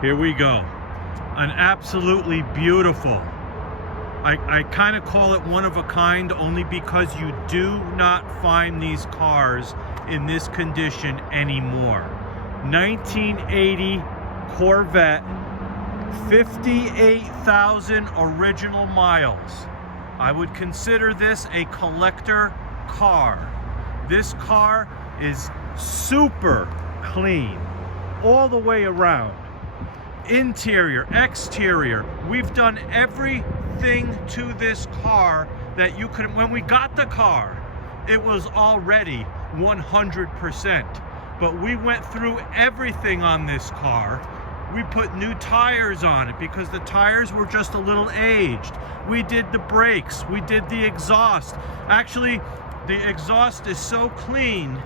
Here we go. An absolutely beautiful. I kind of call it one of a kind only because you do not find these cars in this condition anymore. 1980 Corvette, 58,000 original miles. I would consider this a collector car. This car is super clean all the way around. Interior, exterior, we've done everything to this car that you could. When we got the car, it was already 100%, but we went through everything on this car. We put new tires on it because the tires were just a little aged. We did the brakes, we did the exhaust. Actually, the exhaust is so clean.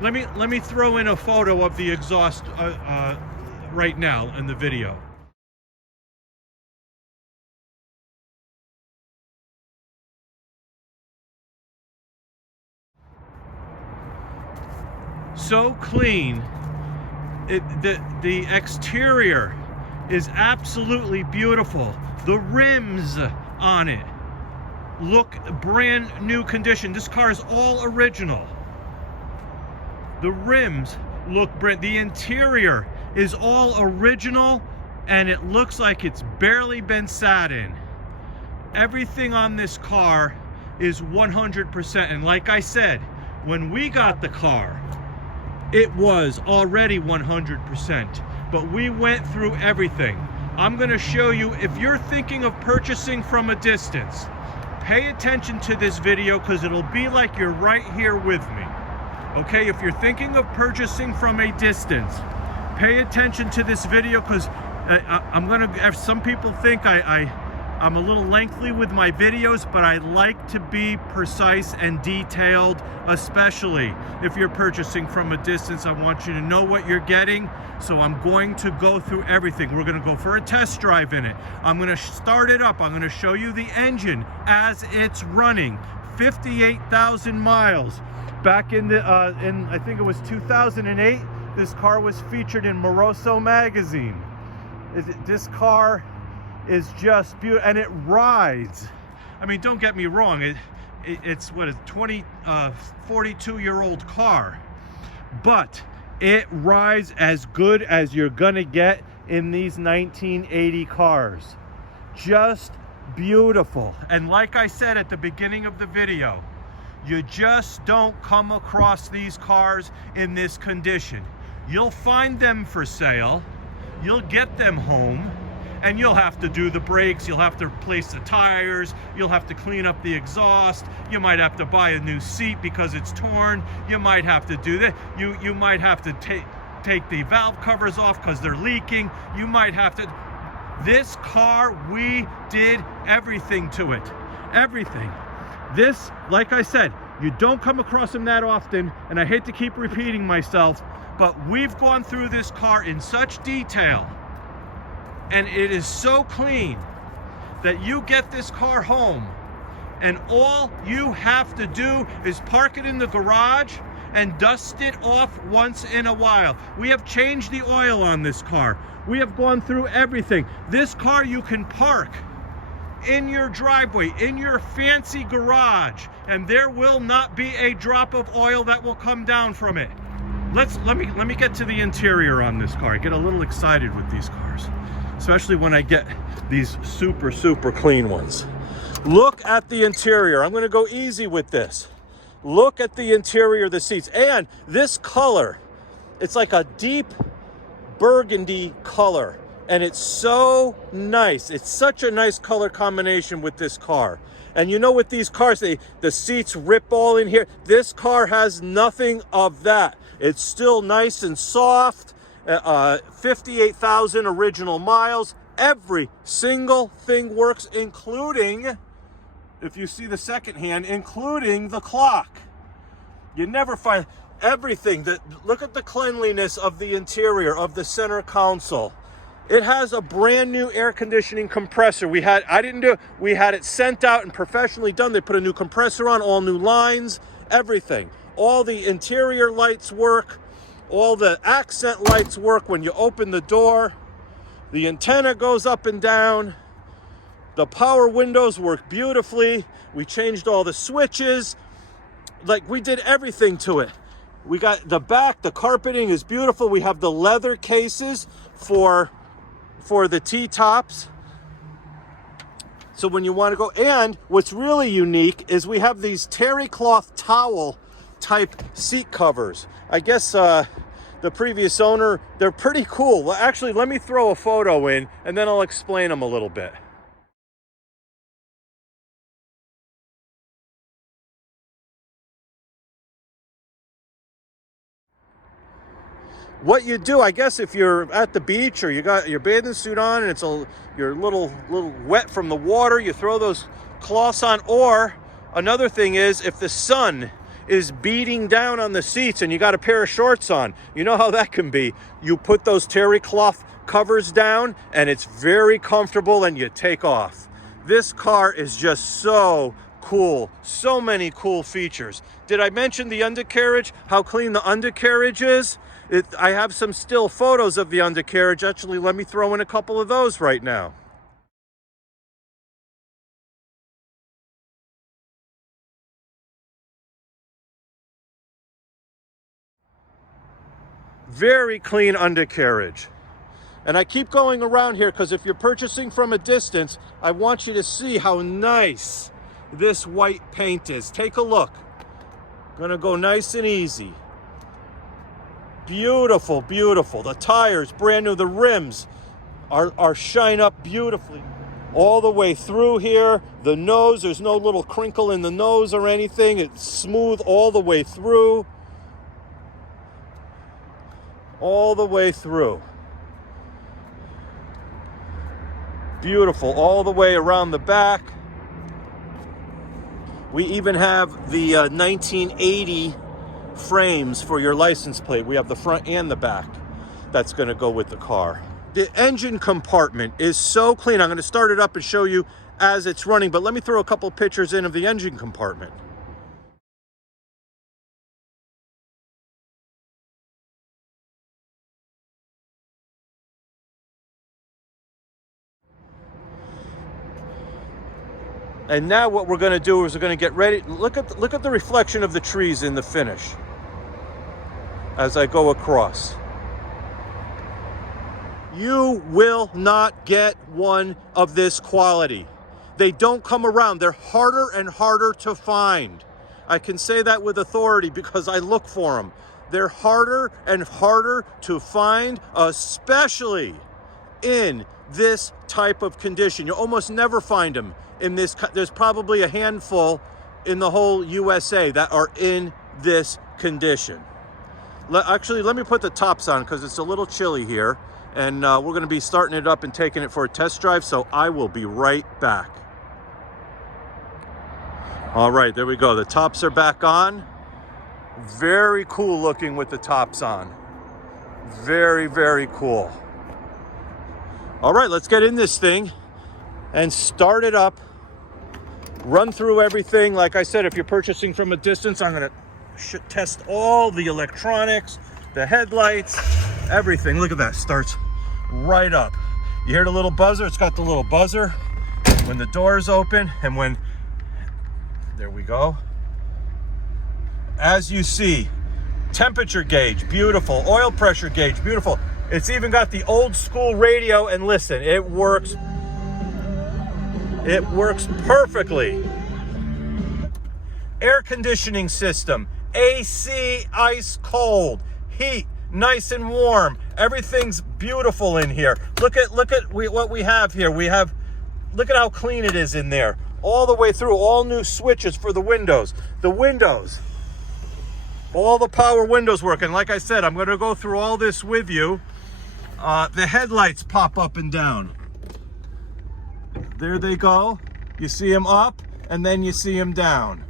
Let me throw in a photo of the exhaust right now in the video. So clean. The exterior is absolutely beautiful. The rims on it look brand new condition. This car is all original. The rims look brand. The interior is all original, and it looks like it's barely been sat in. Everything on this car is 100%. And like I said, when we got the car, it was already 100%, but we went through everything. I'm going to show you, if you're thinking of purchasing from a distance, pay attention to this video because it'll be like you're right here with me. Okay, if you're thinking of purchasing from a distance, pay attention to this video because some people think I'm a little lengthy with my videos, but I like to be precise and detailed, especially if you're purchasing from a distance. I want you to know what you're getting, so I'm going to go through everything. We're going to go for a test drive in it. I'm going to start it up. I'm going to show you the engine as it's running. 58,000 miles. Back in I think it was 2008, this car was featured in Moroso magazine. This car is just beautiful, and it rides. I mean, don't get me wrong, it's what, a 42-year-old car, but it rides as good as you're gonna get in these 1980 cars. Just beautiful. And like I said at the beginning of the video, you just don't come across these cars in this condition. You'll find them for sale, you'll get them home, and you'll have to do the brakes, you'll have to replace the tires, you'll have to clean up the exhaust, you might have to buy a new seat because it's torn, you might have to do that, you might have to take the valve covers off because they're leaking, you might have to. This car, we did everything to it, everything. This, like I said, you don't come across them that often, and I hate to keep repeating myself, but we've gone through this car in such detail, and it is so clean that you get this car home, and all you have to do is park it in the garage and dust it off once in a while. We have changed the oil on this car. We have gone through everything. This car you can park in your driveway, in your fancy garage, and there will not be a drop of oil that will come down from it. Let me get to the interior on this car. I get a little excited with these cars, especially when I get these super clean ones. Look at the interior. I'm going to go easy with this. Look at the interior of the seats, and this color, it's like a deep burgundy color, and it's so nice. It's such a nice color combination with this car. And you know, with these cars, the seats rip all in here. This car has nothing of that. It's still nice and soft. 58,000 original miles. Every single thing works, including, if you see the second hand, including the clock. You never find everything. Look at the cleanliness of the interior of the center console. It has a brand new air conditioning compressor. We had it sent out and professionally done. They put a new compressor on, all new lines, everything. All the interior lights work. All the accent lights work when you open the door. The antenna goes up and down. The power windows work beautifully. We changed all the switches. Like, we did everything to it. We got the back, the carpeting is beautiful. We have the leather cases for the T-tops. So when you want to go, and what's really unique is we have these terry cloth towel type seat covers. I guess the previous owner, they're pretty cool. Well, actually, let me throw a photo in and then I'll explain them a little bit. What you do, I guess, if you're at the beach or you got your bathing suit on and you're a little wet from the water, you throw those cloths on. Or another thing is, if the sun is beating down on the seats and you got a pair of shorts on, you know how that can be. You put those terry cloth covers down and it's very comfortable and you take off. This car is just so cool. So many cool features. Did I mention the undercarriage? How clean the undercarriage is? I have some still photos of the undercarriage. Actually, let me throw in a couple of those right now. Very clean undercarriage. And I keep going around here because if you're purchasing from a distance, I want you to see how nice this white paint is. Take a look. Gonna go nice and easy. Beautiful, beautiful. The tires, brand new. The rims are shine up beautifully all the way through here. The nose, there's no little crinkle in the nose or anything. It's smooth all the way through. All the way through. Beautiful, all the way around the back. We even have the 1980 frames for your license plate. We have the front and the back. That's going to go with the car. The engine compartment is so clean. I'm going to start it up and show you as it's running, but let me throw a couple pictures in of the engine compartment. And now what we're going to do is we're going to get ready. Look at the reflection of the trees in the finish as I go across. You will not get one of this quality. They don't come around. They're harder and harder to find. I can say that with authority because I look for them. They're harder and harder to find, especially in this type of condition. You almost never find them in this. There's probably a handful in the whole USA that are in this condition. Actually, let me put the tops on because it's a little chilly here, and we're going to be starting it up and taking it for a test drive, so I will be right back. All right, there we go. The tops are back on. Very cool looking with the tops on. Very, very cool. All right, let's get in this thing and start it up. Run through everything. Like I said, if you're purchasing from a distance, I'm going to test all the electronics, the headlights, everything. Look at that, starts right up. You hear the little buzzer? It's got the little buzzer when the doors open and when, there we go. As you see, temperature gauge, beautiful. Oil pressure gauge, beautiful. It's even got the old school radio, and listen, it works. It works perfectly. Air conditioning system, AC, ice cold, heat, nice and warm. Everything's beautiful in here. Look at what we have here. Look at how clean it is in there. All the way through, all new switches for the windows. The windows, all the power windows work. And like I said, I'm going to go through all this with you. The headlights pop up and down. There they go. You see them up and then you see them down.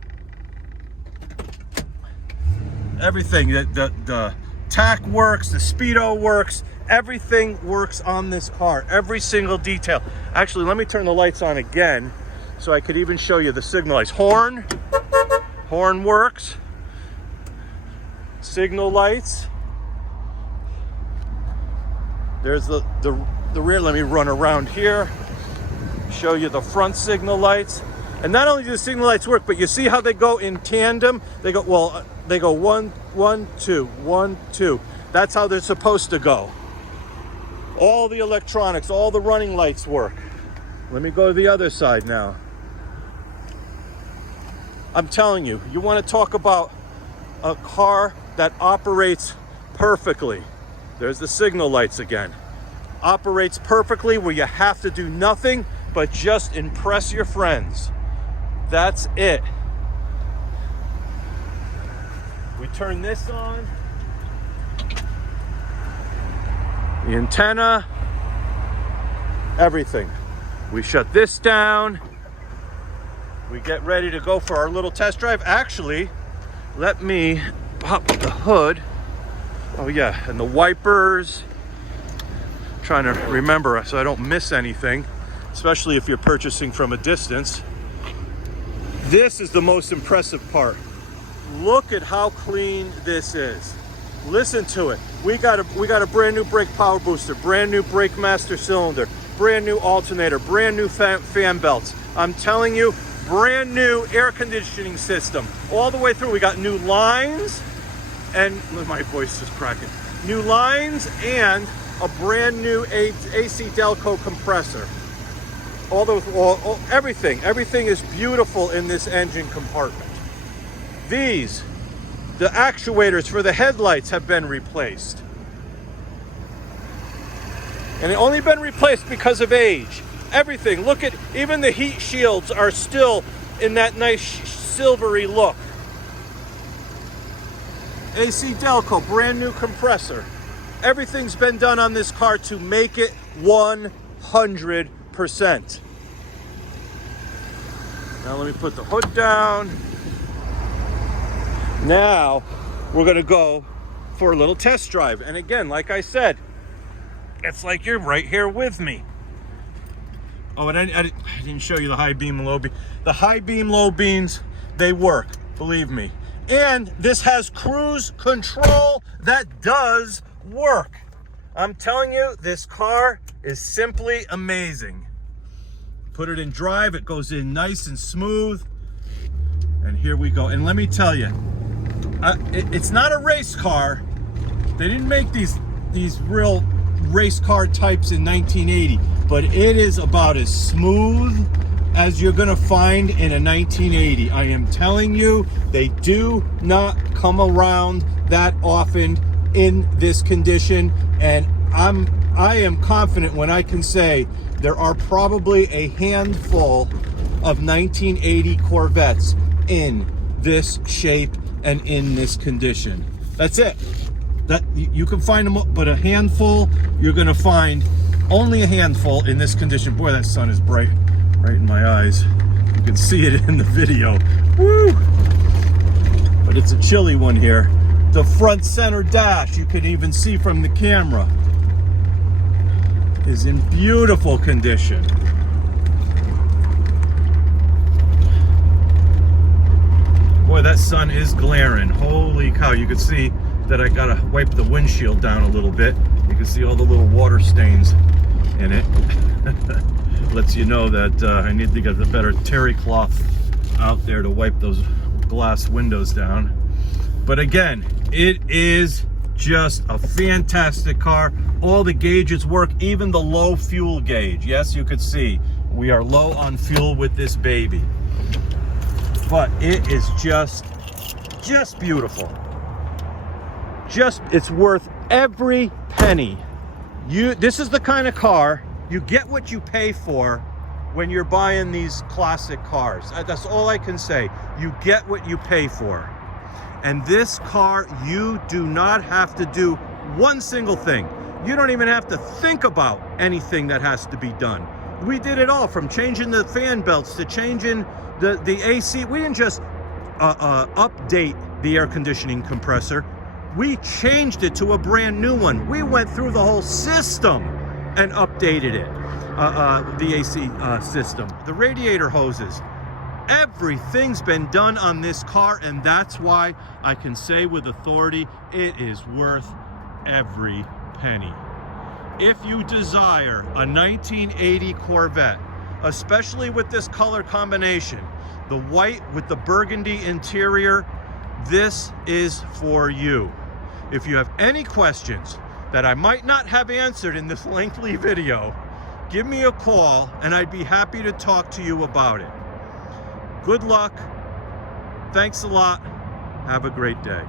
Everything, the tack works, the speedo works, everything works on this car. Every single detail. Actually, let me turn the lights on again so I could even show you the signal lights. Horn works. Signal lights. There's the the rear. Let me run around here, show you the front signal lights. And not only do the signal lights work, but you see how they go in tandem? They go, well, they go 1, 1, 2, 1, 2. That's how they're supposed to go. All the electronics, all the running lights work. Let me go to the other side now. I'm telling you, you want to talk about a car that operates perfectly. There's the signal lights again. Operates perfectly where you have to do nothing but just impress your friends. That's it. We turn this on. The antenna. Everything. We shut this down. We get ready to go for our little test drive. Actually, let me pop the hood. Oh yeah, and the wipers. I'm trying to remember so I don't miss anything, especially if you're purchasing from a distance. This is the most impressive part. Look at how clean this is. Listen to it. We got a brand new brake power booster, brand new brake master cylinder, brand new alternator, brand new fan belts. I'm telling you, brand new air conditioning system. All the way through, we got new lines, and my voice is cracking. New lines and a brand new AC Delco compressor. Everything is beautiful in this engine compartment. The actuators for the headlights have been replaced. And they've only been replaced because of age. Everything, look at, even the heat shields are still in that nice silvery look. AC Delco, brand new compressor. Everything's been done on this car to make it 100%. Now let me put the hood down. Now we're gonna go for a little test drive. And again, like I said, it's like you're right here with me. Oh, and I didn't show you the high beam and low beam. The high beam, low beams, they work, believe me. And this has cruise control that does work. I'm telling you, this car is simply amazing. Put it in drive, it goes in nice and smooth. And here we go. And let me tell you, it's not a race car. They didn't make these real race car types in 1980, but it is about as smooth as you're gonna find in a 1980. I am telling you, they do not come around that often in this condition, and I am confident when I can say there are probably a handful of 1980 Corvettes in this shape and in this condition. That's it. That you can find them, but a handful, you're gonna find only a handful in this condition. Boy, that sun is bright right in my eyes. You can see it in the video. Woo! But it's a chilly one here. The front center dash, you can even see from the camera, is in beautiful condition. Boy, that sun is glaring. Holy cow, you can see that I gotta wipe the windshield down a little bit. You can see all the little water stains in it. Lets you know that I need to get the better terry cloth out there to wipe those glass windows down. But again, it is just a fantastic car. All the gauges work, even the low fuel gauge. Yes, you could see we are low on fuel with this baby. But it is just beautiful. It's worth every penny. This is the kind of car, you get what you pay for when you're buying these classic cars. That's all I can say. You get what you pay for. And this car, you do not have to do one single thing. You don't even have to think about anything that has to be done. We did it all, from changing the fan belts to changing the AC. We didn't just update the air conditioning compressor. We changed it to a brand new one. We went through the whole system and updated it. The AC system, the radiator hoses. Everything's been done on this car, and that's why I can say with authority, it is worth every penny. if you desire a 1980 Corvette, especially with this color combination, the white with the burgundy interior, this is for you. If you have any questions that I might not have answered in this lengthy video, give me a call and I'd be happy to talk to you about it. Good luck. Thanks a lot. Have a great day.